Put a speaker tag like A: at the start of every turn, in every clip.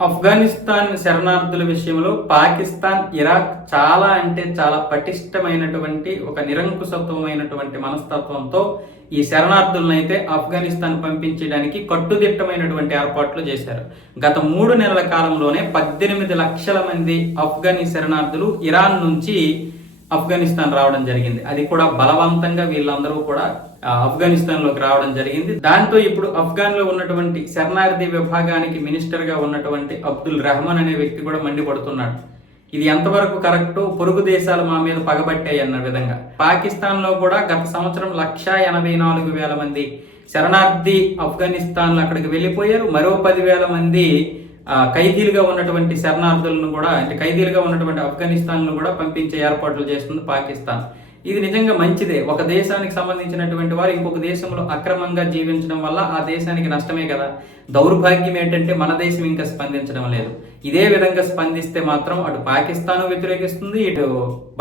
A: ఆఫ్ఘనిస్తాన్ శరణార్థుల విషయంలో పాకిస్తాన్ ఇరాక్ చాలా అంటే చాలా పటిష్టమైనటువంటి ఒక నిరంకుశత్వమైనటువంటి మనస్తత్వంతో ఈ శరణార్థులను అయితే ఆఫ్ఘనిస్తాన్ పంపించడానికి కట్టుదిట్టమైనటువంటి ఏర్పాట్లు చేశారు. గత మూడు నెలల కాలంలోనే పద్దెనిమిది లక్షల మంది ఆఫ్ఘనీ శరణార్థులు ఇరాన్ నుంచి ఆఫ్ఘనిస్తాన్ రావడం జరిగింది. అది కూడా బలవంతంగా వీళ్ళందరూ కూడా ఆఫ్ఘనిస్తాన్లోకి రావడం జరిగింది. దాంతో ఇప్పుడు ఆఫ్ఘాన్లో ఉన్నటువంటి శరణార్థి విభాగానికి మినిస్టర్గా ఉన్నటువంటి అబ్దుల్ రెహమాన్ అనే వ్యక్తి కూడా మండిపడుతున్నాడు. ఇది ఎంతవరకు కరెక్ట్ పొరుగు దేశాలు మా మీద పగబట్టాయి అన్న విధంగా. పాకిస్తాన్లో కూడా గత సంవత్సరం లక్షా ఎనభై నాలుగు వేల మంది శరణార్థి ఆఫ్ఘనిస్తాన్ అక్కడికి వెళ్ళిపోయారు. మరో పదివేల మంది ఖైదీలుగా ఉన్నటువంటి శరణార్థులను కూడా అంటే ఖైదీలుగా ఉన్నటువంటి ఆఫ్ఘనిస్తాన్ను కూడా పంపించే ఏర్పాట్లు చేస్తుంది పాకిస్తాన్. ఇది నిజంగా మంచిదే. ఒక దేశానికి సంబంధించినటువంటి వారు ఇంకొక దేశంలో అక్రమంగా జీవించడం వల్ల ఆ దేశానికి నష్టమే కదా. దౌర్భాగ్యం ఏంటంటే మన దేశం ఇంకా స్పందించడం లేదు. ఇదే విధంగా స్పందిస్తే మాత్రం అటు పాకిస్తాన్ వ్యతిరేకిస్తుంది ఇటు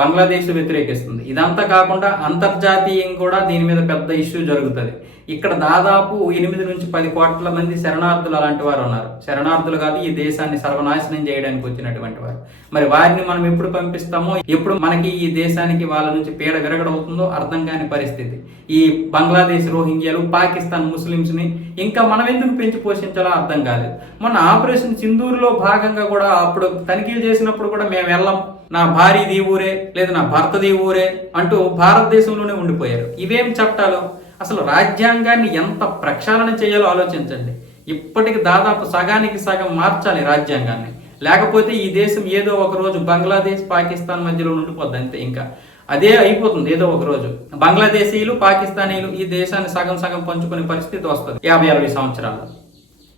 A: బంగ్లాదేశ్ వ్యతిరేకిస్తుంది. ఇదంతా కాకుండా అంతర్జాతీయం కూడా దీని మీద పెద్ద ఇష్యూ జరుగుతుంది. ఇక్కడ దాదాపు ఎనిమిది నుంచి పది కోట్ల మంది శరణార్థులు అలాంటి వారు ఉన్నారు. శరణార్థులు కాదు ఈ దేశాన్ని సర్వనాశనం చేయడానికి వచ్చినటువంటి వారు. మరి వారిని మనం ఎప్పుడు పంపిస్తామో ఎప్పుడు మనకి ఈ దేశానికి వాళ్ళ నుంచి పీడ విరగడవుతుందో అర్థం కాని పరిస్థితి. ఈ బంగ్లాదేశ్ రోహింగ్యాలు పాకిస్తాన్ ముస్లిమ్స్ని ఇంకా మనం ఎందుకు పెంచి పోషించాలో అర్థం కాలేదు. మొన్న ఆపరేషన్ సింధూర్లో భాగంగా కూడా అప్పుడు తనిఖీలు చేసినప్పుడు కూడా మేము వెళ్ళాం. నా భార్యది ఊరే లేదా నా భర్తది ఊరే అంటూ భారతదేశంలోనే ఉండిపోయారు. ఇవేం చట్టాలు? అసలు రాజ్యాంగాన్ని ఎంత ప్రక్షాళన చేయాలో ఆలోచించండి. ఇప్పటికి దాదాపు సగానికి సగం మార్చాలి రాజ్యాంగాన్ని. లేకపోతే ఈ దేశం ఏదో ఒక రోజు బంగ్లాదేశ్ పాకిస్తాన్ మధ్యలో ఉండిపోద్ది అంతే ఇంకా. అదే అయిపోతుంది ఏదో ఒక రోజు. బంగ్లాదేశీయులు పాకిస్తానీయులు ఈ దేశాన్ని సగం సగం పంచుకునే పరిస్థితి వస్తుంది యాభై అరవై సంవత్సరాలు